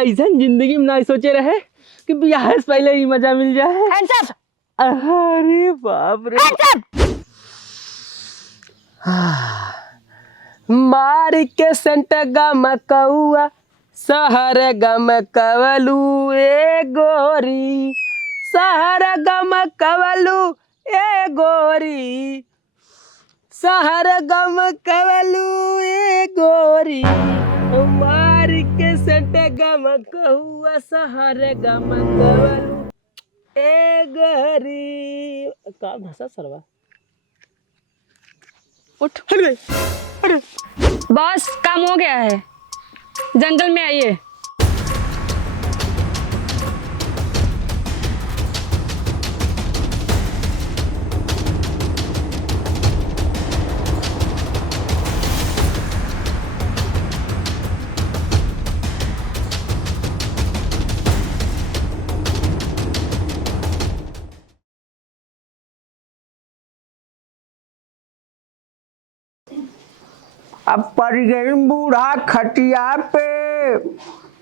ऐसा जिंदगी में ना सोचे रहे कि ब्याह से पहले ही मजा मिल जाए। हैंड्स अप, अरे बाप रे। Hands up. मार के सेंट गमकौआ सहर गमकवलू ए गोरी, सहर गमकवलू ए गोरी, सहर गमकवलू ए गोरी, मार के सेंट गमकौआ सहर गमकवलू ए गोरी। का भाषा सरवा उठ। बस काम हो गया है, जंगल में आइए। अब पड़ गई बूढ़ा खटिया पे,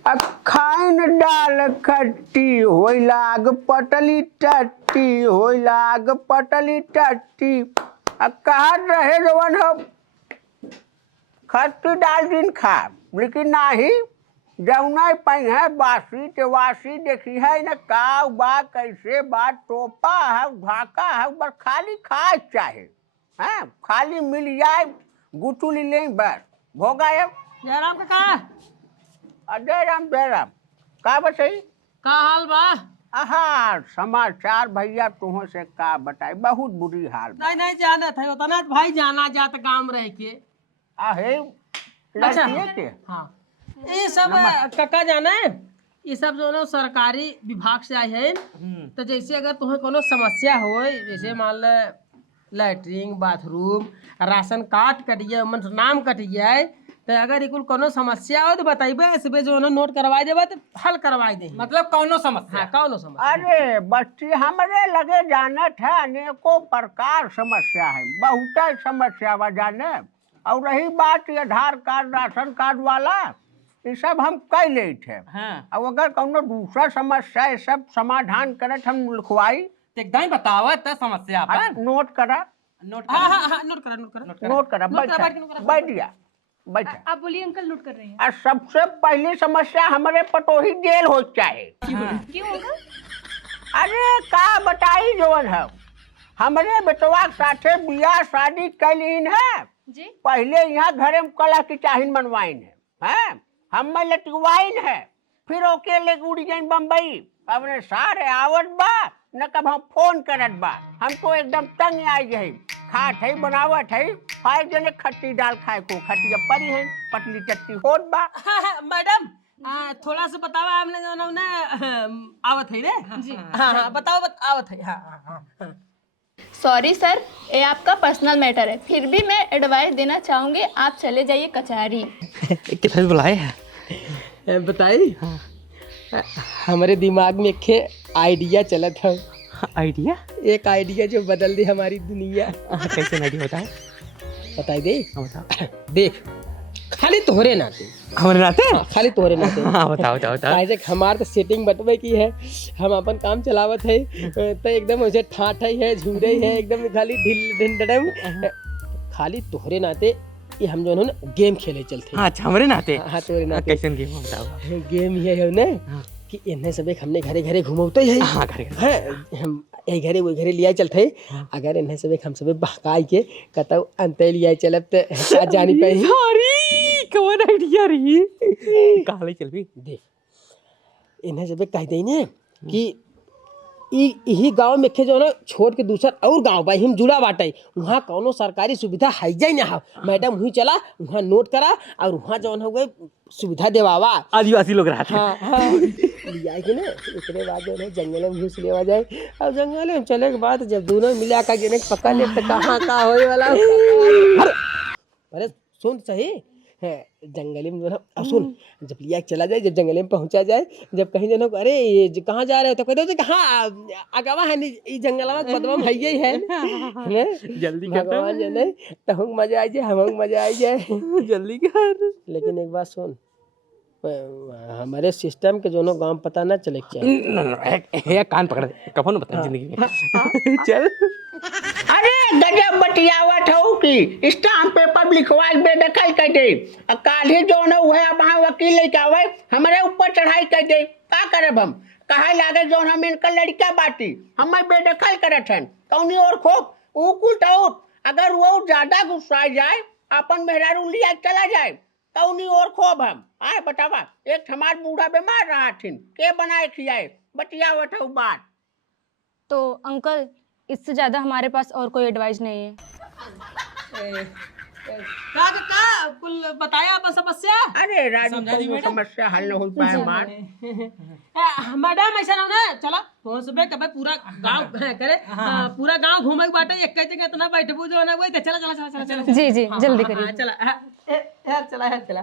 अखाइन डाल खट्टी, होई लाग पटली टट्टी, होई लाग पटली टट्टी। अब कहा रहे जवन हम खट्टी डाल दिन खा, लेकिन नाही जौना पाई है बासी के वासी देखी है न काव बा कैसे बा टोपा है भाका है, बस खाली खाए चाहे हैं, खाली मिल जाए गुटुली ले बस हो गए। जयराम काका। जय राम का बताई का हाल बा? आहा समाचार भैया तुहों से का बताई, बहुत बुरी हाल बा। नहीं जाना था उतना भाई, जाना जात काम रह के। आहे अच्छा लड़किए के हाँ, ये सब काका जाना है, ये सब जो ना सरकारी विभाग से आए हैं। तो जैसे अगर तुम्हें कोनो समस्या हो, जैसे मान ल लैट्रिन बाथरूम राशन कार्ड कटिए मन नाम कटिए, तो अगर इकुल कोनो समस्या हो तो बताइबे, इसमें जो है नोट करवा देबे तो हल करवा दे। मतलब कौनो समस्या? हाँ कौनो समस्या। अरे बच्ची हमरे लगे जानत है, अनेकों प्रकार समस्या है, बहुत समस्या बा जाने। और रही बात ये आधार कार्ड राशन कार्ड वाला, ये सब हम कई ले थे। हाँ। अब अगर कोनो दूसरा समस्या ये सब समाधान करत हम लिखवाई तो एकदम बताओ तो समस्या हाँ, नोट करा नोट हाँ नोट करा नोट करा बैठ गया बैठा। आप बोलिए अंकल, नोट कर रहे हैं। और सबसे पहली समस्या हमारे पटोही जेल हो चाहे। क्यों अंकल? अरे का बताई जोन है, हमारे बेटवा के साथे बियाह शादी कैलीन है जी। पहले यहाँ घरे में कला की चाहीन मनवाइन है, हम लटवाइन है, फिर ओके ले उड़ गई बम्बई। अपने सारे आवत बा न कब हम फोन करत बा, हमको एकदम तंग आई गई। खाट है बनावट है, फाय जने खट्टी दाल खाए को खटिया परी है, पतली चट्टी होत बा। मैडम थोड़ा सा बताओ, आपने जो ना आवत है रे जी। हाँ बताओ आवत है। हाँ सॉरी सर, ये आपका पर्सनल मैटर है, फिर भी मैं एडवाइस देना चाहूँगी, आप चले जाइए कचहरी। किधर बुलाए हैं बताई? हमारे दिमाग में एक आइडिया चला था। आइडिया? एक आइडिया जो बदल दे हमारी दुनिया। कैसे आइडिया बताए? बताई दे। बताओ। देख खाली तोहरे नाते, हमारे नाते? खाली तोहरे नाते। हाँ बताओ बताओ बताओ। ऐसे हमार तो सेटिंग बतवे की है, हम अपन काम चलावत है तो एकदम वैसे ठाठ है झुमरे है एकदम खाली ढिल ढिंडम, खाली तोहरे नाते ये हम जो है ना गेम खेले चलते। हाँ अच्छा हमारे नाते? हाँ तोहरे नाते। कैसे गेम बताओ? गेम ये है ना कि इन्हें सब एक हमने घरे घरे घुमौते है। हाँ घरे हम ये घरे वो घरे लिया चलते। अगर इन्हें सब एक हम सब बहकाई के कतौ अंते लिया चलब तो जानी पाई। सॉरी कौन आइडिया रही? कहाँ ले चल भी? देख इन्हें सब कह दे ना कि यही गांव में जो ना छोड़ के दूसरा और गांव भाई हम जुड़ा बाटे, वहाँ कौनो सरकारी सुविधा है जाए ना, मैडम वहीं चला वहाँ नोट करा और वहाँ जो हो गए सुविधा देवावा। आदिवासी लोग रहते हैं। हाँ लिया कि ना इतने बाद जो है जंगल में घुस लेवा जाए, और जंगल में चले के बाद जब दोनों मिला का गिने पकड़ ले तो कहाँ का होए वाला। अरे सुन सही है, जंगल में जो है अब सुन, जब लिया चला जाए, जब जंगल में पहुंचा जाए, जब कहीं जो अरे ये कहाँ जा रहे हो तो कहते हो कहाँ अगवा है नहीं जंगलवा बदवा में ही है ना जल्दी भगवान जाने तो हम मजा आ जाए, हम मजा आ जाए जल्दी कर। लेकिन एक बात सुन, हमारे सिस्टम के दोनों गांव पता ना चले क्या एक कान पकड़ दे कफन न बता जिंदगी में चल अरे गजब बतियावत हो कि स्टाम्प पेपर लिखवा के बेदखल कर दे। काल्हि जो न है वहाँ वकील लेके आवे हमारे ऊपर चढ़ाई कर दे। का करब हम कहा लागे जो हम इनका लड़का बाटी हम बेदखल करत हन कौनी और खूब उकुल टाउट अगर वो ज्यादा गुस्सा जाए अपन मेहरारू लिया चला जाए कौनी और खूब हम आए बतावा एक हमार बूढ़ा बीमार रहा थिन के बनाए खियाए बतियावत हो बात। तो अंकल इससे ज्यादा हमारे पास और कोई एडवाइस नहीं है। का कुल बताया आप समस्या। अरे राजू को समस्या हल न हो पाए मार मैडम ऐसा ना चला तो सुबह कभी पूरा गांव करे पूरा गांव घूमे बाटे एक जगह इतना बैठबू जो ना वही चला चला चला चला चला जी जी जल्दी करिए। चला चला चला चला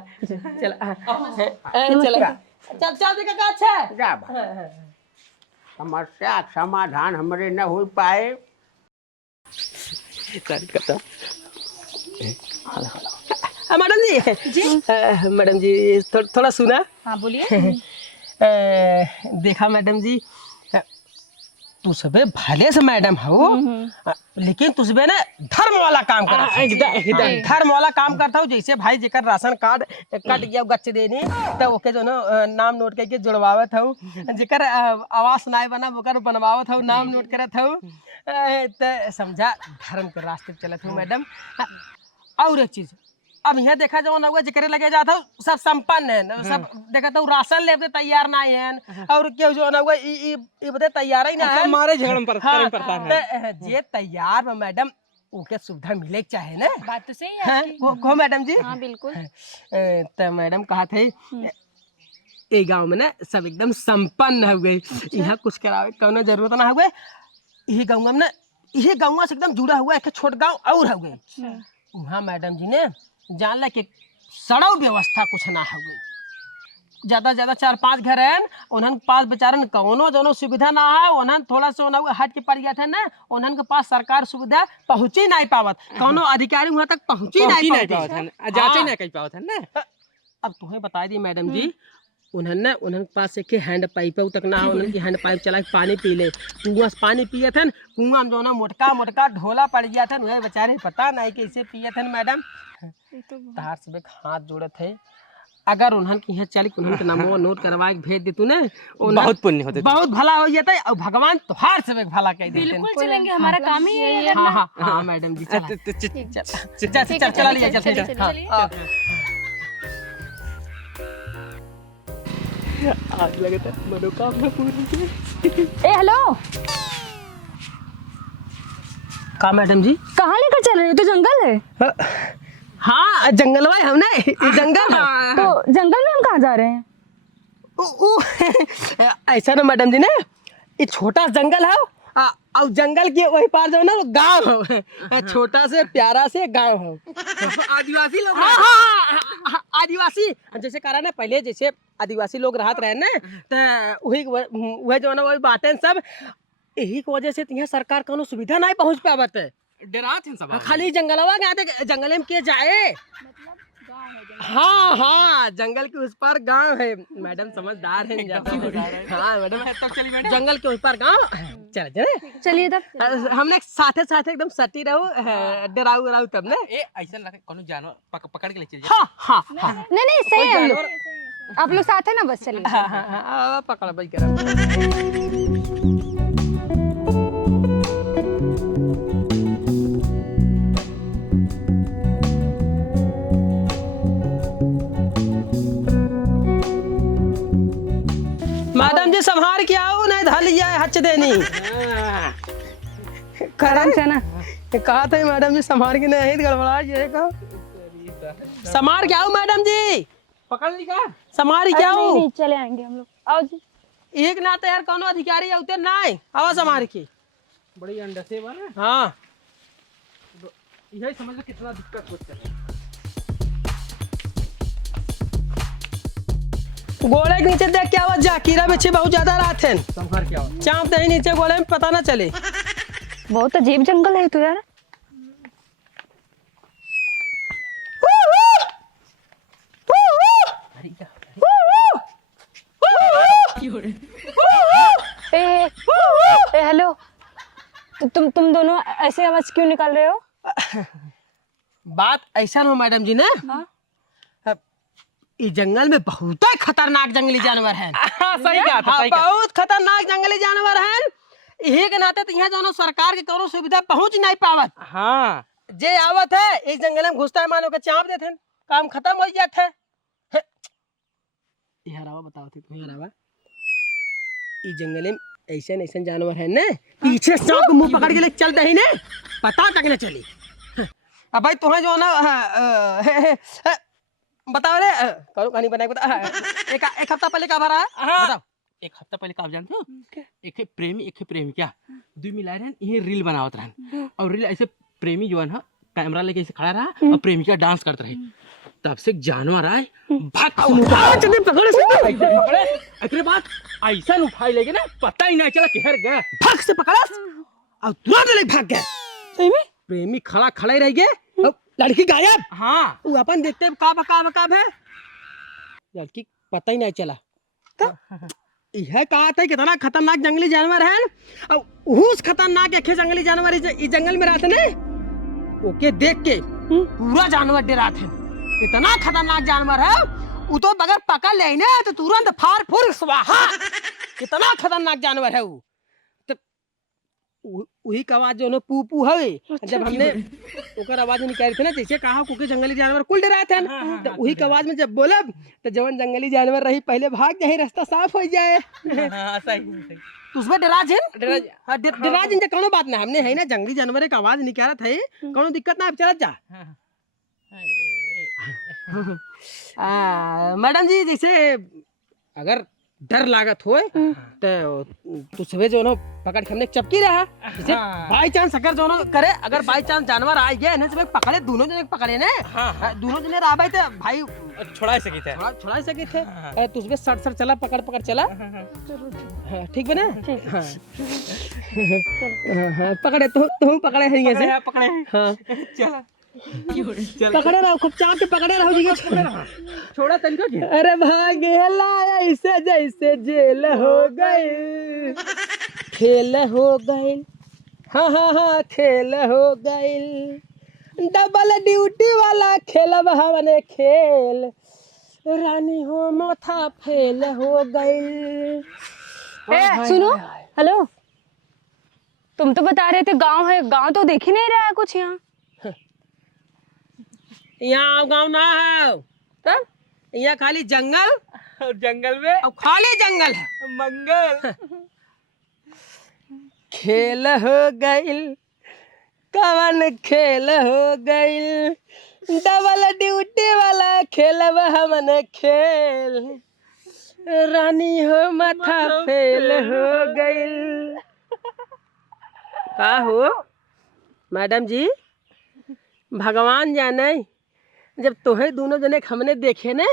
चल चल देखा का अच्छा है जा बा। समस्या का समाधान हमरे न हो पाए। मैडम जी थोड़ा सुना। हाँ बोलिए। देखा मैडम जी तू सबे भले से मैडम हो लेकिन तू सबे ना धर्म वाला काम कर धर्म वाला काम करता हूँ। जैसे भाई जेकर राशन कार्ड कट गया गच्छ देने तो ओके जो ना नाम नोट करके जुड़वावत हूँ जेकर आवास नाय बना ओकर बनवावत हूँ नाम नोट करत हूँ तो समझा धर्म के रास्ते चलत हूँ मैडम। और एक चीज अब यहाँ देखा जाओ ना जिक्र लगे जाता हूँ सब संपन्न है सब देखा तो राशन लेते तैयार ना है और क्यों जो ना बता तैयार ही ना है हमारे झगड़ में पड़ता है जे तैयार में मैडम उनके सुविधा मिले के चाहे ना। बात तो सही है आपकी। को मैडम जी। हाँ बिल्कुल। तो मैडम कहा थे ये गांव में ना सब एकदम संपन्न हो गए यहाँ कुछ करावे कौनो जरूरत ना हो गए। ये गाँव में ना ये गाँव से एकदम जुड़ा हुआ एक छोट गाँव और हो गए वहाँ मैडम जी ने जान ला कि सड़क व्यवस्था कुछ ना हो गई ज्यादा से ज्यादा 4-5 घर हैं उन्हन के पास बेचारन कौनो दोनों सुविधा ना है उन्हन थोड़ा सा ना हट के पड़ गया था ना उन्हन के पास सरकार सुविधा पहुंची नहीं पावत कौनो अधिकारी वहां तक पहुंची नहीं पावत जांच नहीं कर पावत है ना। अब तुम्हें बता दी मैडम जी उन्हन के पास एक हैंड पाइप तक ना उन्हन की हैंड पाइप चला के पानी पी ले कुआं से पानी पिए थे कुआं में जो ना मोटका मोटका ढोला पड़ गया था वह बेचारे पता नहीं कैसे पिए थे मैडम। तार से हाथ जोड़े थे अगर उन्हन की यहाँ चल उन्हन के नामो नोट करवा के भेज देतू ना बहुत पुण्य होते बहुत भला हो जाता है और भगवान तोहार से भला कह देते। बिल्कुल चलेंगे हमारा काम ही है। हाँ हाँ मैडम जी चला लिया चल आज लगे था मनोकामना पूरी। ए हेलो का मैडम जी कहाँ लेकर चल रहे हो? तो जंगल है। हाँ जंगल में हमने जंगल तो जंगल में हम कहाँ जा रहे हैं? ऐसा ना मैडम जी ने ये छोटा जंगल है और जंगल के वही पार जो ना गांव हो छोटा से प्यारा से गांव हो आदिवासी लोग आदिवासी जैसे करा ना पहले जैसे आदिवासी लोग रहत रहे ना तो वही जो ना वही बातें सब यही की वजह से यहाँ सरकार कोनो सुविधा नहीं पहुँच पावत है डरात हैं सब खाली जंगलवा गए जंगल में के जाए। हाँ हाँ जंगल के उस पार गांव है मैडम समझदार है हाँ मैडम जंगल के उस पार गांव चल चलिए तब हमने साथे साथे एकदम सटी रहो डराऊ डराऊ तब ना ऐसा लगे कोनो जानवर पकड़ के ले चल हाँ हाँ हाँ नहीं सही है हम लोग आप लोग साथ है ना बस चलिए। हाँ हाँ हाँ पकड़ भाई करा मैडम जी संभार के आओ नहीं धल जाए हच देनी आराम से ना कहा था मैडम जी संभार के नहीं गड़बड़ा जाएगा संभार के आओ मैडम जी पकड़ ली का संभार के आओ नहीं चले आएंगे हम लोग। आओ जी। एक ना तो यार कोनो अधिकारी होते नहीं आवा संभार के बड़ी अंडा से बना हाँ यही समझ लो कितना दिक्कत होता है। गोले के नीचे देख के आवाज जा कीड़ा बिच्छी बहुत ज्यादा रात है संभार क्या हो चाँप दही नीचे गोले में पता ना चले। बहुत अजीब जंगल है तो यार। हेलो। तुम दोनों ऐसे आवाज क्यों निकाल रहे हो? बात ऐसा हो मैडम जी ना, इस जंगल में बहुत ही खतरनाक जंगली जानवर हैं। सही कहा था, सही कहा। बहुत खतरनाक जंगली जानवर हैं। यही के नाते तो यहाँ जो सरकार की कोनो सुविधा पहुंच नहीं पावत। हाँ जे आवत है इस जंगल में घुसता है, मानो के चाप देते हैं, काम खत्म हो जाता है। यहाँ रावा बताओ थे तुम, यहाँ रावा इस जंगल में ऐसे ऐसे जानवर है ना, पीछे सांप को मुंह पकड़ के ले चलते ही ना, पता तक न चली। अब भाई तुम्हें जो ना बताओ रे, करो कहानी बनाए बता। एक हफ्ता पहले का भरा है बताओ। एक हफ्ता पहले का आप जानते हो, एक प्रेमी क्या दो मिला रहे ये रील बनावत रहन, और रील ऐसे प्रेमी जो है ना कैमरा लेके ऐसे खड़ा रहा और प्रेमी का डांस करते रहे। तब से जानवर आए भाग पकड़े एकरे बाद ऐसा उठाई लेके ना पता ही नहीं चला किधर गए, भाग से पकड़ा और तुरंत ले भाग गए। सही में? प्रेमी खड़ा खड़े रह गए और लड़की गायब। हाँ वो अपन देखते हैं काब है, लड़की पता ही नहीं चला। यह कहा था कितना खतरनाक जंगली जानवर है, और उस खतरनाक एक जंगली जानवर इस जंगल में रहते ने, ओके देख के पूरा जानवर डराते हैं। इतना खतरनाक जानवर है, वो तो बगैर पकड़ ले ना तो तुरंत फार फुर स्वाहा। कितना खतरनाक जानवर है वो। वही का आवाज जो है पू पू है। जब हमने ओकर आवाज निकाली थी ना, जैसे कहा कुके जंगली जानवर कुल डराए थे, तो वही का आवाज में जब बोला तो जवन जंगली जानवर रही पहले भाग जाए, रास्ता साफ हो जाए। तो उसमें डरा जिन कोनो बात ना, हमने है ना जंगली जानवर का आवाज निकाला था, कोनो दिक्कत ना, चला जा। मैडम जी जैसे अगर डर लागत हो तो सुबह जो ना पकड़ के हमने चपकी रहा, जैसे बाई चांस अगर जो ना करे, अगर बाई चांस जानवर आ गया ना सुबह पकड़े, दोनों जने पकड़े ने, दोनों जने रहा भाई तो भाई छुड़ा सके थे, छुड़ा सके थे। तो उसमें सर चला, पकड़ चला। ठीक बना। पकड़े तुम पकड़े हैं ऐसे पकड़े। हाँ चला पकड़े रहो, खूब चाप के पकड़े रहो जी, छोड़ा तनिको जी। अरे भागेला ऐसे जैसे जेल हो गए, खेल हो गए, हाँ खेल हो गए, डबल ड्यूटी वाला खेलब हमने खेल, रानी हो माथा फेल हो गई। सुनो, हेलो, तुम तो बता रहे थे गांव है, गांव तो देख ही नहीं रहा है कुछ यहाँ। यहाँ गाँव ना है, तब यहाँ खाली जंगल, और जंगल में और खाली जंगल है। मंगल खेल हो गइल, कवन खेल हो गइल, डबल ड्यूटी वाला खेलब हमने खेल, रानी हो माथा फेल हो गइल। का हो मैडम जी, भगवान जाने जब तुम्हें दोनों जने हमने देखे ना,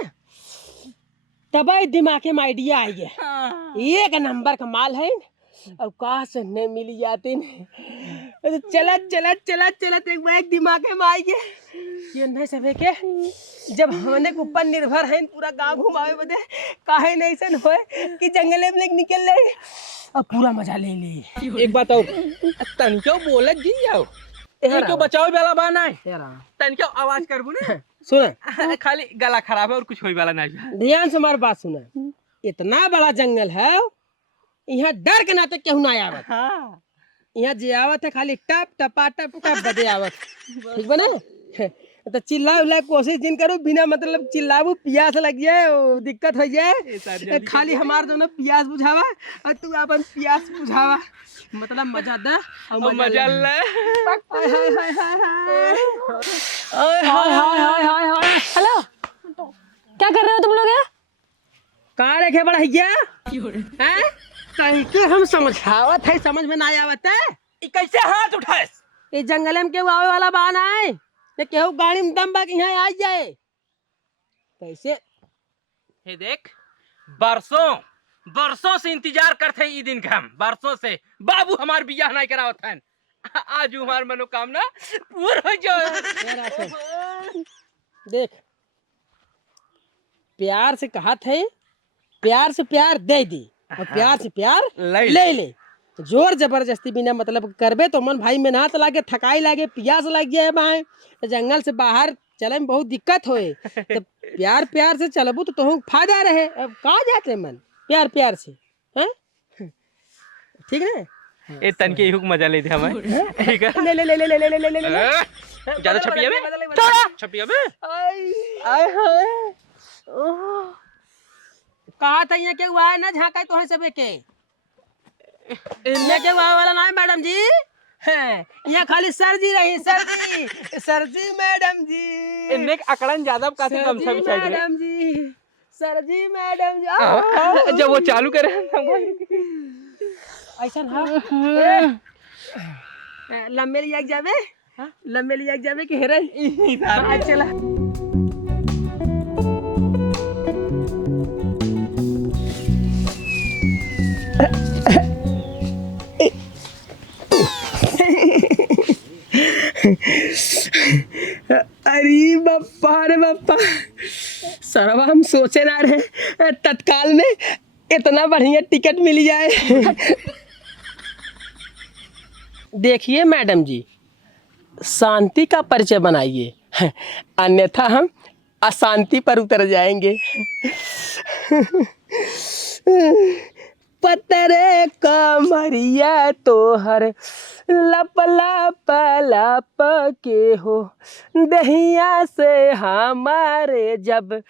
तब दिमाग में आइडिया आई है, एक नंबर का माल है, और कहा से नहीं मिली जाती नहीं, चला एक बार दिमाग में आई है ये नहीं सके के, जब हमने ऊपर निर्भर है पूरा गांव घुमावे बदे, काहे नहीं सन होए कि जंगले में निकल ले और पूरा मजा ले ली। एक बात और तनिको बोलत जी जाओ, ये क्यों बचाओ वाला बाना है, तनिको आवाज करबू ना, सुना खाली गला खराब है और कुछ होई वाला नहीं। ध्यान से हमारी बात सुना, इतना बड़ा जंगल है, यहाँ डर के नाते क्यों ना आवत। हाँ यहाँ जे आवत है खाली टप टपा टप टप बजे आवत, ठीक बना। तो चिल्ला कोशिश जिन करो, बिना मतलब चिल्लाबू, प्यास लग जाए, दिक्कत हो जाए, खाली हमार दोनों प्यास बुझावा और तू अपन प्यास बुझावा, मतलब मजा दा और मजा ले। हेलो, क्या कर रहे हो तुम लोग यार? कहाँ रखे बड़ा भैया, कहीं के हम समझावत है, समझ में ना आवत है। कैसे हाथ उठाए, इस जंगल में केहू आवे वाला बहाना है, केहू गाड़ी में दम बा के यहाँ आ जाए कैसे। हे देख, बरसों से इंतजार करते ई दिन का, हम बरसों से बाबू हमार बियाह नहीं करावत है, आज हमार मनोकामना पूरा हो जाए। देख, प्यार से कहा थे, प्यार से प्यार दे दी, और प्यार से प्यार ले ले जोर जबरदस्ती बिना मतलब करबे तो मन भाई में नात लागे, थकाई लागे, प्यास लग जाए भाई, तो जंगल से बाहर चले में बहुत दिक्कत होए। तो प्यार प्यार से चलबू तो तुम फायदा रहे। अब कहाँ जाते मन प्यार प्यार से, हैं? ठीक है ए तन के इहुक मजा लेते हमें। ठीक है ले ले ले ले ले ले ले ले ले ले ज्यादा छपिया बे छपिया बे आय हाय कहा था यहाँ के हुआ है ना झांका तो है सबे के इनमें के हुआ वाला ना है मैडम जी। हैं यहाँ खाली सर जी रही, सर जी मैडम जी, इनने अकड़न ज्यादा काफी कम सा बिछाई मैडम जी, सर जी मैडम जी। जब वो चालू करे ऐसा हाँ लंबे लिया जावे, लंबे लिया जावे कि हेरे चला। अरे बापा सरवा हम सोचे ना रहे तत्काल में इतना बढ़िया टिकट मिल जाए। देखिए मैडम जी, शांति का परिचय बनाइए, अन्यथा हम अशांति पर उतर जाएंगे। पतरे कमरिया तोहर लप लप लप के हो, दहिया से हमारे जब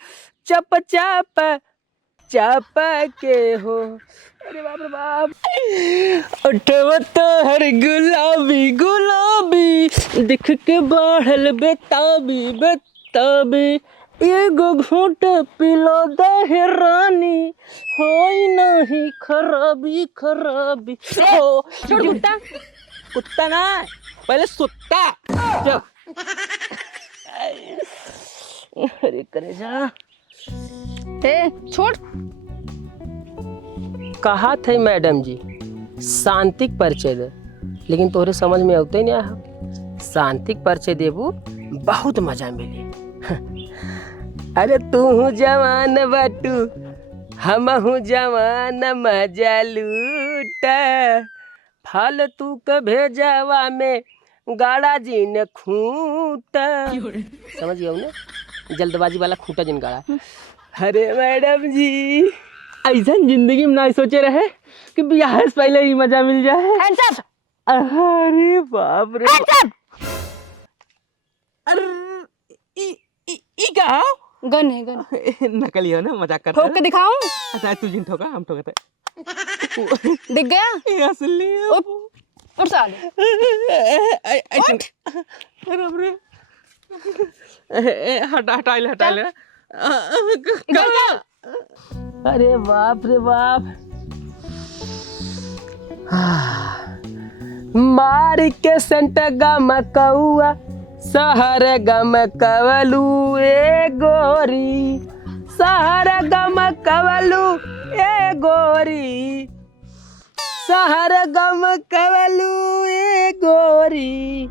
चप चप चप के हो। अरे बाप रे बाप, उठवा तोहर गुलाबी गुलाबी, दिख के बढ़ल बेताबी बेताबी, एगो घूंट पिलो दहे रानी, होई नहीं खराबी खराबी। ओ छोड़ कुत्ता। कुत्ता ना पहले सुत्ता। अरे करे जा छोड़। कहा थे मैडम जी शांतिक परिचय दे, लेकिन तोहरे समझ में आते नहीं आ। शांतिक परिचय देबू बहुत मजा मिली। अरे तू हूँ जवान बाटू, हम हूँ जवान, मजा लूटा, फालतू के भेजावा में गाड़ा जिन खूंटा। समझ गया ना, जल्दबाजी वाला खूंटा जिन गाड़ा। अरे मैडम जी ऐसा जिंदगी में ना सोचे रहे कि ब्याह से पहले ही मजा मिल जाए। अरे बाप रे, अरे ई का गन है गन। नकली हो ना, मजाक करता ठोक के दिखाऊं? अच्छा तू जिन ठोका हम ठोकते दिख गया? ये असली है। उठ साले। हटा ले अरे बाप रे बाप, मार के सेंट गम कौआ सहर गम कवलू ए गोरी, सहर गम कवलू ए गोरी, सहर गम कवलू ए गोरी,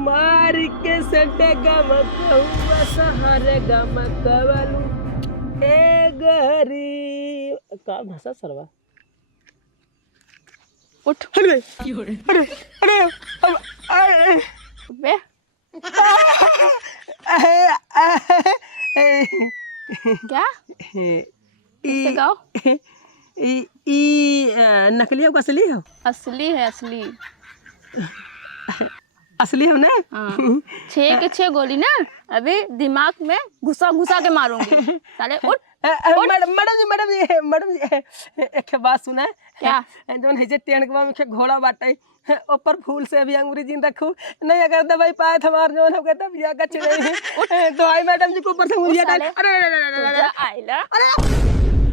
मार के सेंट गम कौआ सहर गम कवलू ए गोरी। का भाषा सरवा। उठ। अरे अरे अरे अरे बे क्या इससे गाओ? नकली हो असली हो? असली है असली। असली हो ना? हाँ 6 के 6 गोली ना अभी दिमाग में घुसा घुसा के मारूंगी साले। उठ। मैडम जी एक बात सुना है क्या? जोन है जे टेन के में घोड़ा बाटे ऊपर फूल से अभी अंगूरी जिन रखू नहीं, अगर दवाई पाए हमार जोन हो गया तब या गच नहीं तो आई मैडम जी को ऊपर से मुझे साले। अरे आइला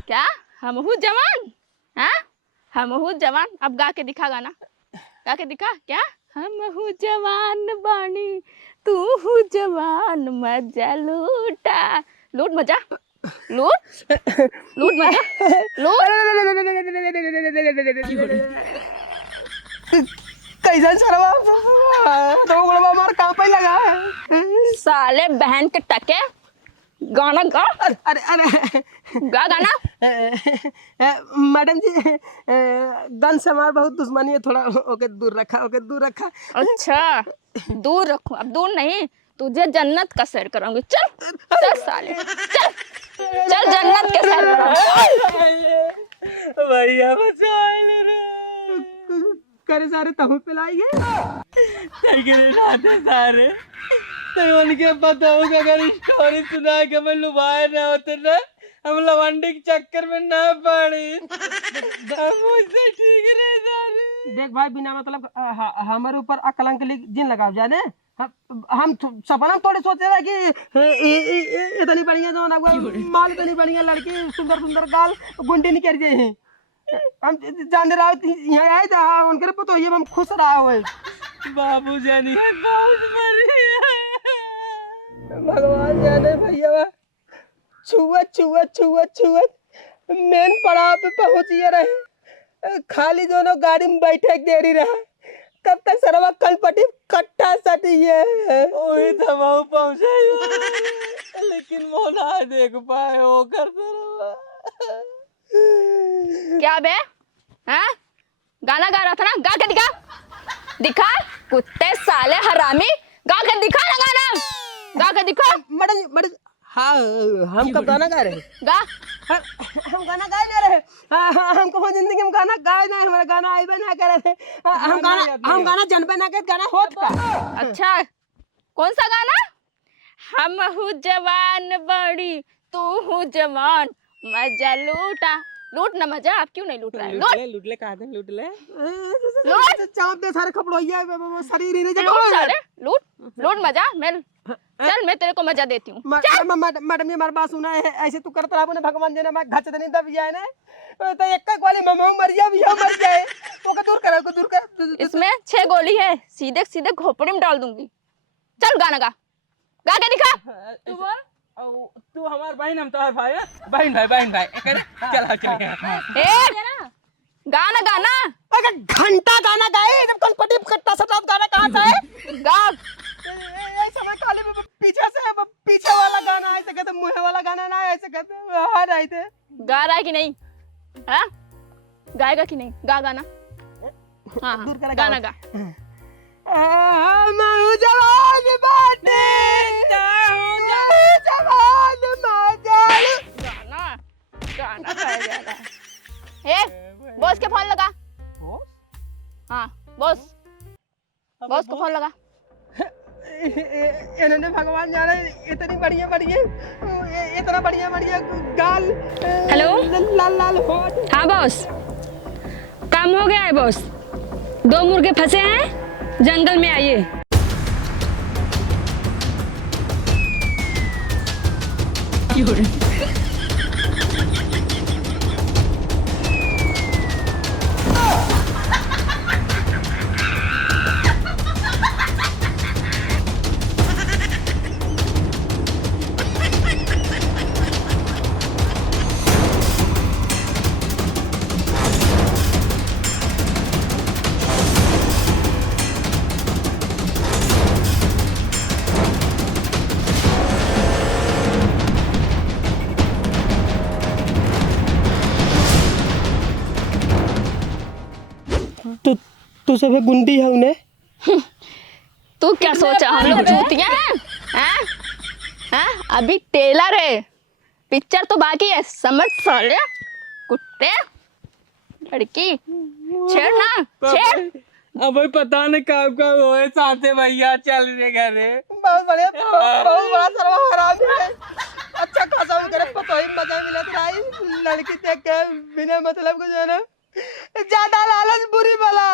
क्या हमहू जवान? हाँ हमहू जवान। अब गा के दिखा गाना, गा के दिखा। क्या हमहू जवान बानी तू हूँ जवान, मजा लूटा। लूट मजा, लूट लूट मजा, लूट। कैसा सरवा तो गोलवा मार कहां पे लगा है? साले बहन के टके गाना गा। अरे अरे गा गाना। मैडम जी गन से हमारा बहुत दुश्मनी है, थोड़ा ओके दूर रखा, ओके दूर रखा। अच्छा दूर रखो, अब दूर नहीं, तुझे जन्नत का सैर कराऊंगी। चल चल साले, चल चल जन्नत के सैर कराऊंगी। भैया बचाए रे। करे सारे तहु पिलाई साइकिल लाते सारे तो उनके पता होगा, अगर स्टोरी सुना के मैं लुभाए ना होते ना, हम लवंडी के चक्कर में ना पड़ी। मुझसे ठीक नहीं सारे। देख भाई, बिना मतलब हमारे ऊपर अकलंक जिन लगाव जाने। हम सपना में थोड़ी सोचे रहे कि इतनी बढ़िया जो ना माल, इतनी बढ़िया लड़की, सुंदर सुंदर गाल, गुंडी निकल गए हैं। हम जान रहा यहाँ आए थे, उनके पता ये हम खुश रहा हुए। बाबू जानी है बहुत बढ़िया। भगवान जाने भैया, छुअत छुअत छुअत छुअत मेन पड़ाव पे पहुंच रहे, खाली दोनों गाड़ी में बैठे देरी रहा, तब तक सरवा कलपटी कट्टा सटी है। वही थमाऊ पहुंचे, लेकिन मोना देख पाए वो कर क्या बे, हाँ गाना गा रहा था ना, गा के दिखा, दिखा कुत्ते साले हरामी, गा के दिखा ना गाना, गा के दिखा। मैडम हाँ, हम कब गाना गा रहे हैं? गा, हम गाना गा ना रहे, हमको हो जिंदगी में गाना गाए ना, हमारा गाना आए ना कर रहे थे। हम गाना जनबे ना कर, गाना होत का। अच्छा कौन सा गाना? हम हूँ जवान बड़ी तू हूँ जवान, मजा लूटा, लूट ना मजा, आप क्यों नहीं लूट रहा है? लूट ले कहा थे, लूट ले चाप दे सारे खपड़ोइया, शरीर ही नहीं लूट साले, लूट लूट मजा। चल मैं तेरे को मजा देती हूँ। मैडम ये हमारी बात सुना है, ऐसे तू करता रहा भगवान जी ने मैं घच नहीं दब जाए ना, तो एक गोली मम्मा मर जाए, भी मर जाए, वो दूर कर, को दूर कर। इसमें 6 गोली है, सीधे सीधे खोपड़ी में डाल दूंगी। चल गाना गा, गा के दिखा। तू बोल, तू हमार बहन, हम तुम्हार भाई, बहन भाई चल चल गाना गाना, अगर घंटा गाना गाए जब कनपटी कट्टा सटाप गाना कहाँ से है? गा। समय काली पीछे वाला गाना ऐसे कहते, मुँह वाला गाना ना ऐसे कहते, हार आए थे। गा रहा है कि नहीं? हाँ गाएगा कि नहीं? गा गाना। हाँ दूर करा गाना गा। मैं जवान बाटे, जवान मजाल। गाना गाना गाया जा रहा है। बॉस के फोन लगा। हाँ बॉस को फोन लगा। इन्होंने भगवान जाने इतनी बढ़िया बढ़िया, इतना बढ़िया बढ़िया गाल, हेलो लाल लाल होठ। हाँ बॉस, काम हो गया है बॉस, 2 मुर्गे फंसे हैं, जंगल में आइए। तू सब गुंडी है उन्हें। तू क्या सोचा हम लोग चूतिया हैं? हैं? हैं? अभी टेलर है, पिक्चर तो बाकी है, समझ साले कुत्ते। लड़की छेड़ ना छेड़। अब भाई पता नहीं कब होए साथे भैया चल रहे घरे। बहुत बढ़िया, बहुत बड़ा सर्व हरामी है। अच्छा खासा करे पता ही मजा मिला तो लड़की देख के बिना मतलब को जो है ना, ज्यादा लालच बुरी बला।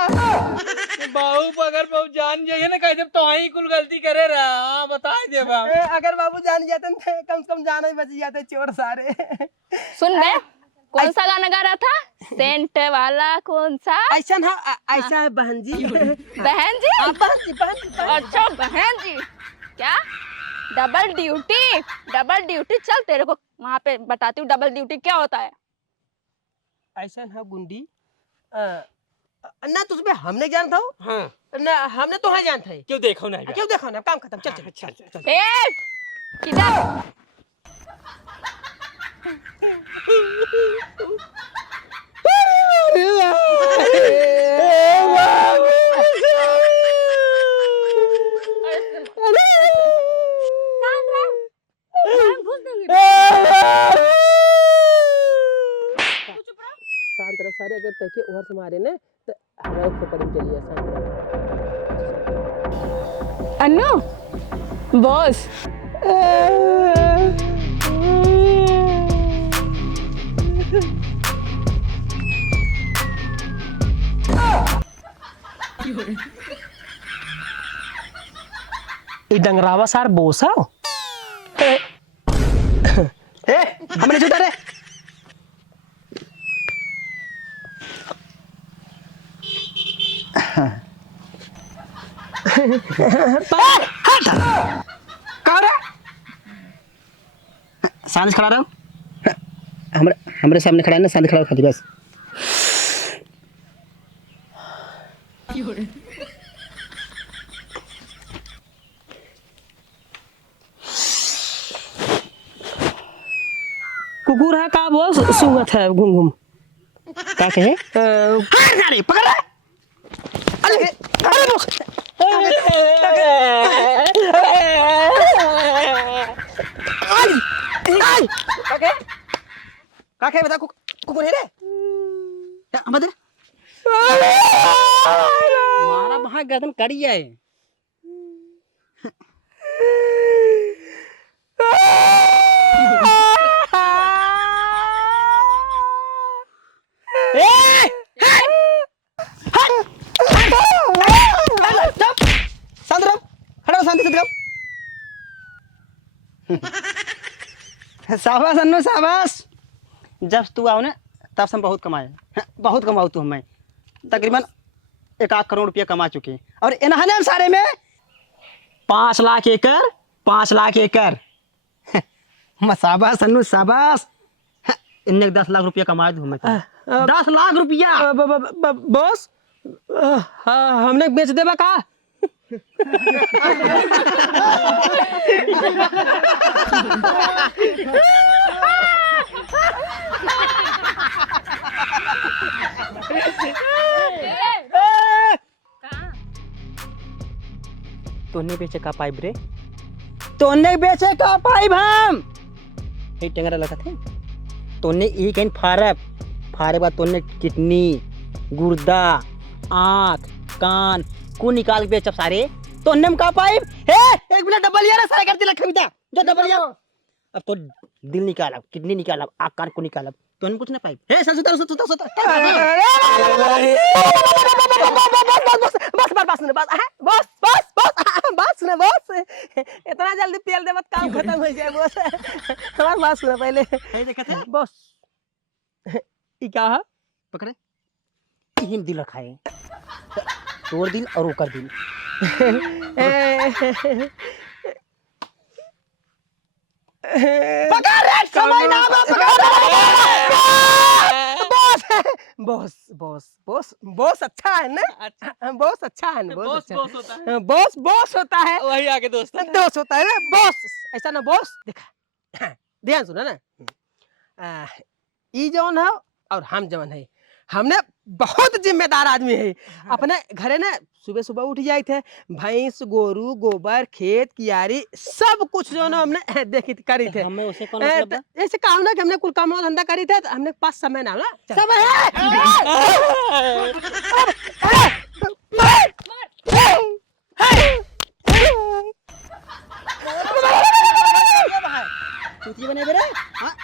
बाबू अगर बाबू जान जाइए ना, कहे जब तो ही कुल गलती करे रहा, बताए दे बाबू। अगर बाबू जान जाते तो कम से कम जाना ही बच जाते चोर सारे। सुन बे, कौन सा गाना गा रहा था? सेंट वाला कौन सा? ऐसा ना, ऐसा है बहन जी। बहन जी? अच्छा बहन जी, क्या डबल ड्यूटी? डबल ड्यूटी, चल तेरे को वहाँ पे बताती हूँ डबल ड्यूटी क्या होता है। ऐसा है गुंडी ना, तुझमें हमने जान था ना, हमने तो हाँ जान था। क्यों देखो ना, क्यों देखो ना, काम खत्म, चल चल चल चल। ए किधर? शांत रहो सारे, अगर तके ओहर से मारे ने तो हमारे खोपड़ी में चलिए। शांत रहो। अन्नू बॉस ये डंगरावा सार बोसा ए हमने जुटा रे सांस खड़ा रहो। हमरे सामने खड़ा है ना, सांस खड़ा खाती बस। कुकुर है का बोस, सूंघत है घूम घूम। क्या कहे? गाड़ी पकड़ रहा। अरे अरे बोस काके बता कुकुर है रे मदर मारा वहां गर्दन कड़ी है। शांत रहो, हटो शांति से रहो। शाबाश अन्नू शाबाश। जब तू आओ ना तब से हम बहुत कमाए, बहुत कमाऊ तू। हमें तकरीबन 1 करोड़ रुपया कमा चुके हैं। और इन्हें सारे में 5 लाख एकड़, 5 लाख एकड़। शाबाश अन्नू शाबाश। इन्हें 10 लाख रुपया कमाए दूँ मैं। 10 लाख रुपया बॉस, हमने बेच देबा का? तोने बेचे का पाइप रे? तोने बेचे का पाइप हम ये टेंगरा लगा थे। तोने एक इन फारे बाद तोने किडनी, गुर्दा, आँख, कान को निकाल के बेचब सारे। तोने में का पाइप हे? एक मिनट डबल यार सारे करते लख खरीदा जो डबल यार। अब तो दिल निकाला, किडनी निकाला, आँख कान को निकाला। तोने कुछ ना पाइप हे सर सुतर सुतर सुतर। बात सुना बॉस, इतना जल्दी तेल देवत काम खत्म हो जाए बॉस। हमारी बात सुना पहले। हे देखा थे बॉस ये क्या है? पकड़े यही दिल रखा है। तोड़ दिल और ओकर दिल। पकड़ रे समय ना बॉस बॉस बॉस बॉस अच्छा है ना? बॉस अच्छा है ना? बॉस होता है। बॉस होता है, वही आगे दोस्त दोस्त होता है ना बॉस। ऐसा ना बॉस, देखा ध्यान सुना ना, ई जौन है और हम जौन है, हमने बहुत जिम्मेदार आदमी है। अपने घरे ना सुबह सुबह उठ जाए थे, भैंस गोरू गोबर खेत कियारी सब कुछ जो ना हमने देखी करी थे। हमें उसे कौन मतलब? ऐसे काम ना कि हमने कुल काम धंधा करी थे, तो हमने पास समय ना ना सब चूती बने बेरे। हाँ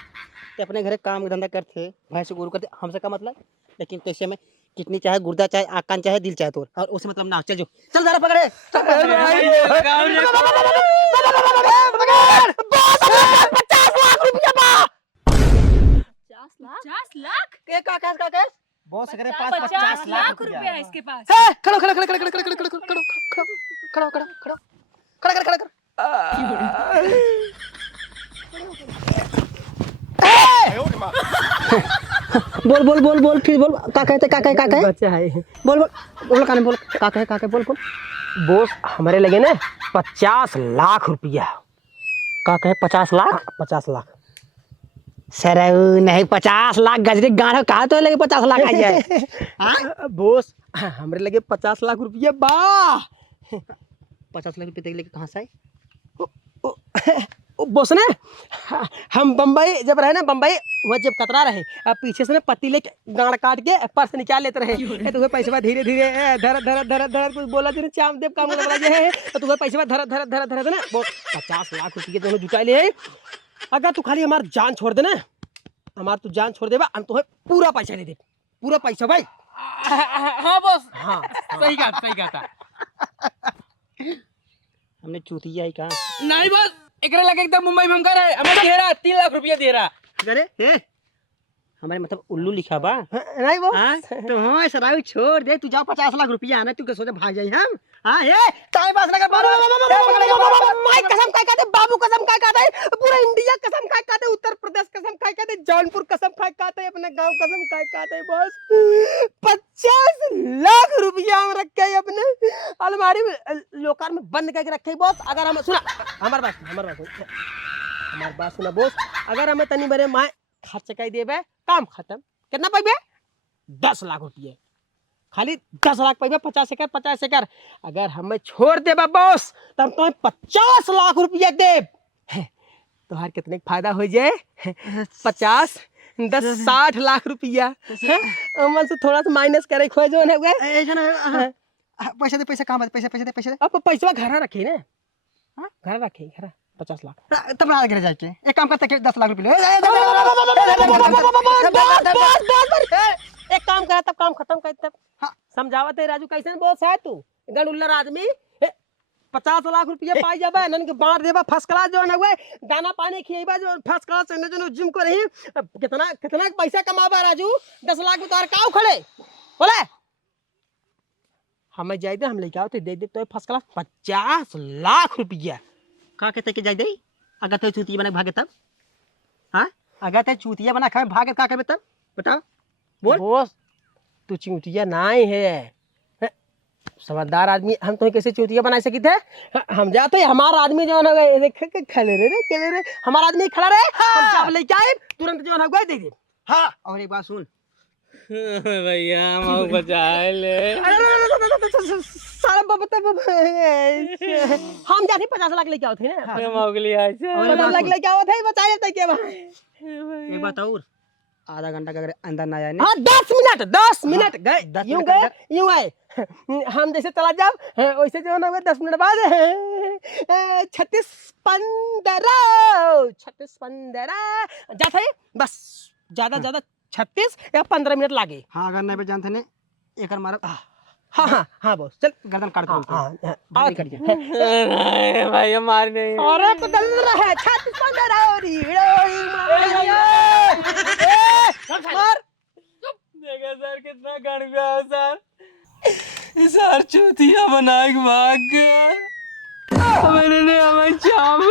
ते अपने घरे काम धंधा करते, भैंस गोरू करते, हमसे का मतलब? लेकिन कैसे में किडनी चाहे गुर्दा चाहे आँख कान चाहे दिल चाहे तोर, और उसे मतलब ना। चल जो चल जरा पकड़े 50 लाख रुपया बा। 50 लाख? के का कैस का कैस बॉस करे 50 लाख रुपया है इसके पास। है। खड़ो खड़ो खड़ो खड़ो खड़ो खड़ो खड़ो खड़ो खड़ो खड़ो खड़ो खड़ो खड़ो बोल बोल बोल बोल फिर बोल। का कहते का कहे बच्चा है। बोल बोल बोल काने बोल का कहे बोल बोल। बॉस हमारे लगे ना 50 लाख रुपया। का कहे 50 लाख? 50 लाख सर नहीं 50 लाख गजरे गाढ़ कहा तो लगे 50 लाख आ जाए बॉस हमरे लगे 50 लाख रुपया बा 50 लाख रुपये लेके कहाँ से आए? बॉस ने हम बम्बई जब रहे ना बम्बई वह जब कतरा रहे अब पीछे से ना पत्ती लेके गाड़ काट के पर्स निकाल लेते रहे तो तुम्हें पैसे धीरे धीरे धर धर धर धर कुछ बोला जो चामदेव काम लग रहा है तो तुम्हें पैसे धर धर धर धर ना वो 50 लाख रुपये दोनों जुटा लिए। अगर तू खाली हमार जान छोड़ दे ना हमार तू जान छोड़ देबा हम तुम्हें पूरा पैसा दे दे पूरा पैसा भाई। हाँ बॉस हाँ सही कहा था। हमने चूतिया ही कहा नहीं बॉस एकरा लगे एकदम मुंबई में हम कर रहे हमें दे रहा 3 लाख रुपया दे रहा। अरे हमारे मतलब उल्लू लिखा बा नहीं वो हाँ तो हाँ शराबी छोड़ दे तू जाओ 50 लाख रुपया आना तू के सोचे भाग जाई हम हाँ ये टाइम पास लगा माई कसम काय कहते बाबू कसम काय कहते पूरा इंडिया कसम काय कहते उत्तर प्रदेश कसम काय कहते जौनपुर कसम काय कहते अपने गांव कसम काय कहते बस 50 लाख रुपया हम रखे अपने अलमारी में लोकार में बंद करके रखे बॉस। अगर हम सुना हमार बात सुना बॉस अगर हमें तनी बरे माए खर्च कर देबे काम खत्म। कितना पाइबे 10 लाख रुपये खाली 10 लाख पाइबे 50 एकड़ अगर हमें छोड़ देबा बॉस तब तो 50 लाख रुपया देब तोहार कितने फायदा हो जाए 50 10 60 लाख रुपया मन से थोड़ा सा माइनस करे खो जो ना पैसा दे पैसा कहाँ पैसा पैसा दे पैसा दे अब पैसा घर रखे ना घर रखे घर 50 लाख तब रात गिर जाके एक काम करते 10 लाख रुपये एक काम करा तब काम खत्म कर तब समझावत है राजू कैसे बोल है तू गड़ुल्लर आदमी 50 लाख रुपया पाई जाबे नन के बांट देबा फर्स्ट क्लास जो हुए दाना पानी खिएबा जो फर्स्ट क्लास ने जो जिम को रही कितना पैसा कमाबा राजू 10 लाख में तोर काऊ खड़े बोले हमें जाए दे हम लेके आओ दे दे तो फर्स्ट क्लास 50 लाख रुपया का कहते कि जाई दे अगर तो चूतिया बना भागे तब हाँ अगर तो चूतिया बना खाए भागे का कहबे तब बताओ बोल बॉस तू चूतिया नहीं है समझदार आदमी हम तो कैसे चूतिया बना सकी थे हम जाते हमारा आदमी जो है देख के खड़े रे हमारा आदमी खड़ा रहे हम जब लेके आए तुरंत जो है दे दे। हाँ और एक बात सुन भैया हम बचाए ले सारा हम जाते 50 लाख लेके आओ थे ना मौगली आए 50 लाख लेके आओ थे बचा लेते के एक बात और आधा घंटा का अगर अंदर ना आए ना हाँ 10 मिनट गए यूं आए हम जैसे चला जाओ वैसे जो है 10 मिनट बाद 36 15 जाता है बस ज्यादा 36 या 15 मिनट लागे। हाँ अगर नहीं जानते ने एक मारो हाँ बॉस चल गर्दन काट दो हाँ कट गया भैया मार नहीं अरे तो दल रहा है 36 मार देखा सर कितना गण गया सर सर चूतिया बना के भाग गया मैंने हमें चाम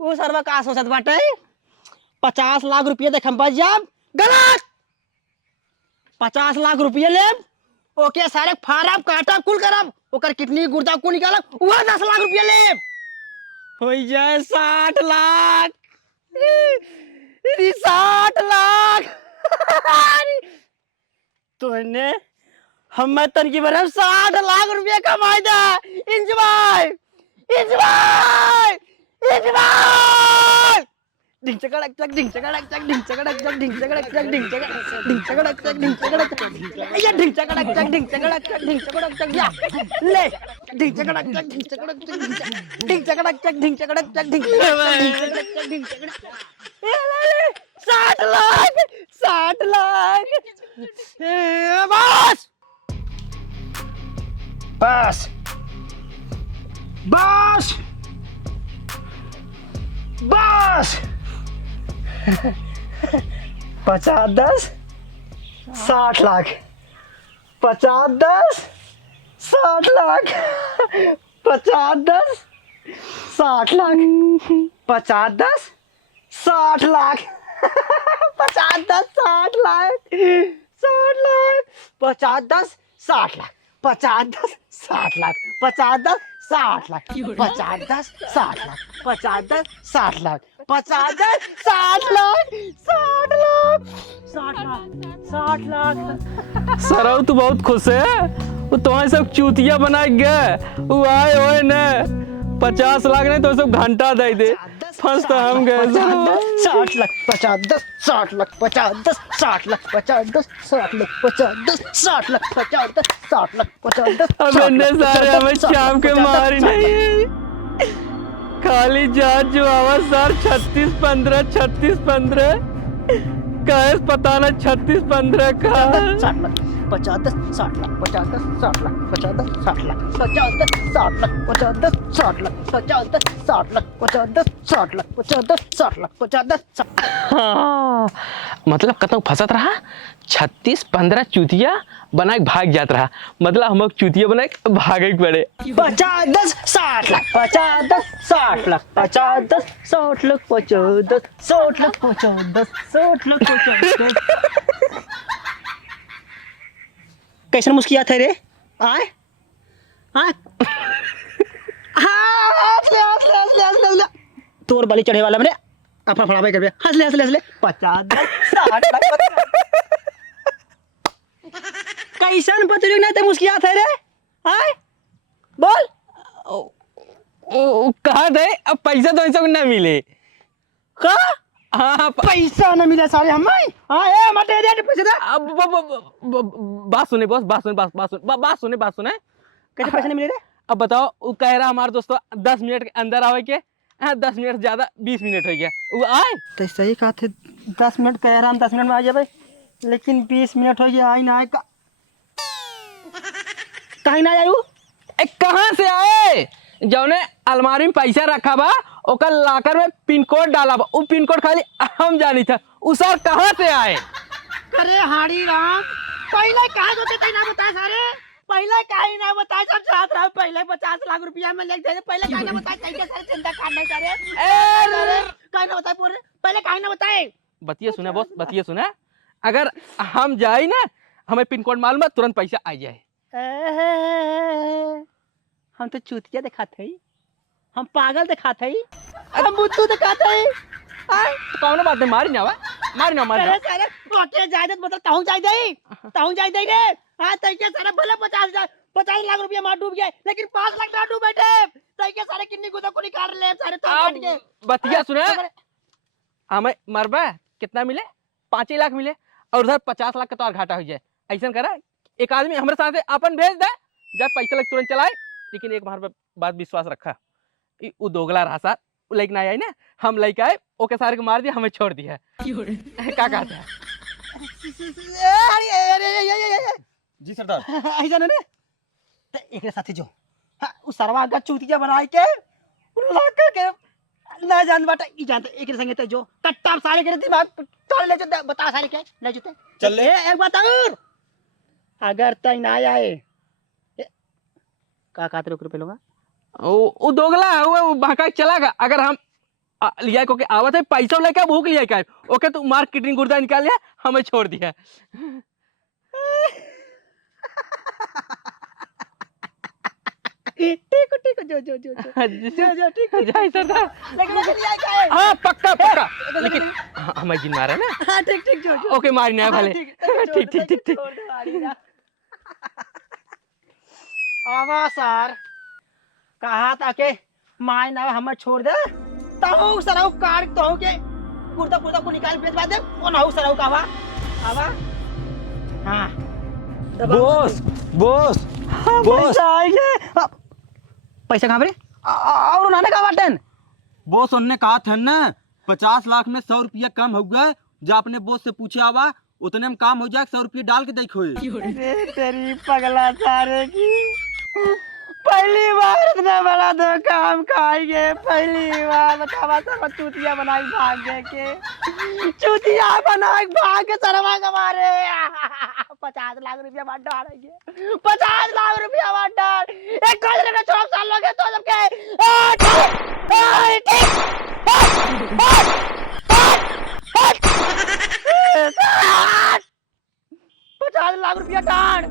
वो सरवा का सोचत बाटे 50 लाख रुपया देख हम बच जाब गलत 50 लाख रुपया लेब ओके सारे फारब काटब कुल करब ओकर किडनी गुर्दा को निकालब वो 10 लाख रुपया लेब हो जाए 60 लाख 60 लाख तूने हम तन की बरफ 60 लाख रुपया कमाई दा इंजॉय डिंग चकड़क चक डिंग चकड़क चक डिंग चकड़क चक डिंग चकड़क चक डिंग चकड़क चक डिंग चकड़क चक या डिंग चकड़क चक डिंग चकड़क चक डिंग चकड़क चक या ले डिंग चकड़क चक डिंग चकड़क चक डिंग चकड़क चक डिंग चकड़क चक डिंग चकड़क चक डिंग चकड़क 60 लाख बस बस बस बस 50 10 60 लाख 50 10 60 लाख 50 10 60 लाख 50 10 60 लाख 50 10 60 लाख 60 लाख 50 10 60 लाख 50 10 60 लाख 50 10 60 लाख 50 10 60 लाख 50 10 60 लाख 50 10 60 लाख 60 लाख 60 लाख 60 लाख। सरऊ तू बहुत खुश है, वो तुम्हारे सब चूतिया बना गए, वो आए होए न 50 लाख नहीं तो सब घंटा दे दे, फंस तो हम गए। 60 लाख 50 10 60 लाख 50 10 60 लाख 50 10 60 लाख 50 10 60 लाख 50 10 60 लाख 50 10। अब इतने सारे हमें शाम के मारी नहीं है, खाली जात जो आवाज सर 36 15 36 15 कैस पता ना 36 15 का 60 लाख 50 10 60 लाख 50 10 60 लाख 50 10 60 लाख 50 10 60 लाख 50 10 60 लाख 50 10 60 लाख 50 10 60 लाख 50 10 60 लाख 50 10। हाँ, मतलब कतौ फंसत रहा 36 15 चूतिया बना के भाग जात रहा, मतलब हम चूतिया बना के भागे पड़े। 50 10 60 लाख 50 10 60 लाख 50 10 60 लाख 50 10 60 लाख 50 10 60 लाख 50 10। कैसन मुस्किया थे रे आए आए हाँ तोर बलि चढ़े वाला मैंने अपना फड़ावे कर हंस ले 50 10 60 लाख कैसन बतरी ना ते मुस्किया थे रे आए बोल कहा दे अब पैसा तो ऐसा ना मिले का हाँ पैसा न मिले सारे हमें हाँ ए मत दे दे पैसे दे अब बात सुने बॉस, बात सुने कैसे पैसे नहीं मिले रे अब बताओ, वो कह रहा हमारे दोस्तों 10 मिनट के अंदर आवे के, 10 मिनट से ज्यादा 20 मिनट हो गया, वो आए तो सही कहा थे 10 मिनट कह रहा हम 10 मिनट में आ जाए लेकिन 20 मिनट हो गया आई ना आए का कहीं ना आयु कहाँ से आए, जौने अलमारी में पैसा रखा बा ओकर लाकर में पिन कोड डाला बा, वो पिन कोड खाली हम जानी था, उ सर कहाँ से आए। अरे हाड़ी राम पहले कहा तो तई ना बता सारे पहले काहे ना बता सब साथ रहा पहले 50 लाख रुपया में लेके दे पहले काहे ना बताए कैसे सारे चिंता करने करे काहे ना बताए पूरे पहले काहे ना बताए बतिया सुना बॉस, बतिया सुना, अगर हम जाए ना हमें पिन कोड मालूम है तुरंत पैसा आ जाए। हम तो चूतिया दिखाते ही हम पागल दिखाते ही हम बुद्धू दिखाते ही कौन बात है, मारी ना अरे सारे ओके जायदाद मतलब ताऊ जायदाद रे हां तैके सारे भले 50 लाख रुपया मार डूब गए लेकिन 5 लाख ना डूब बैठे तैके सारे किन्नी गुदा को निकाल ले सारे तो काट के बतिया सुना, हमें मरबा कितना मिले 5 लाख मिले और उधर 50 लाख का तो और घाटा हो जाए, ऐसा करा एक आदमी हमारे साथ अपन भेज दे जब पैसा लग तुरंत चलाए, लेकिन एक बात विश्वास रखा वो दोगला रहा साथ लेके ना आई ना, हम लेके आए ओके सारे को मार दिया हमें छोड़ दिया क्या कहता है। जी सरदार ऐसा ना तो एक साथी जो उस सरवा का चूतिया बनाए के लाकर के ना जान बाटा ई जानते एक संगे तो जो कट्टा सारे के दिमाग तोड़ ले जो बता सारे के ले जते चल ले एक बात और अगर तय ना आए का कहते रुपए लोगा वो दोगला है वो भागा चला गया, अगर हम लिया को के आवत है पैसा लेके भूख लिया का ओके तो मार्केटिंग गुर्दा निकाल लिया हमें छोड़ दिया। ठीक जो ठीक जय सरदार लेकिन लिया का है हाँ पक्का लेकिन हमें जिन मारा ना हां ठीक जो ओके मारना है भले ठीक आवा सर कहा था के माय ना हमें छोड़ दे ताऊ सराऊ कार तो के कुर्ता को निकाल भेजवा दे ओ ना सराऊ का आवा हां बॉस पैसा कहां पे और उन्होंने कहा बटन बॉस उन्होंने कहा था ना 50 लाख में 100 रुपया कम हो गए, जो अपने बॉस से पूछे आवा उतने में काम हो जाए 100 रुपया डाल के देखो तेरी पगला सारे की पहली बार इतना बड़ा धोखा हम खाएंगे, पहली बार। बतावा सर चूतिया बनाई भागे के, चूतिया बनाई भागे सरवा हमारे। 50 लाख रुपया बांट डालेंगे, 50 लाख रुपया बांट डाल। एक कल में 4 साल लगे तो सबके 50 लाख रुपया डाल।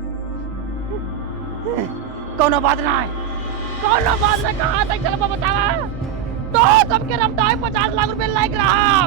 कोनो बात नहीं, कोनो बात नहीं। कहाँ तक चलो बतावा तो सबके रफ्तार 50 लाख रुपए लायक रहा।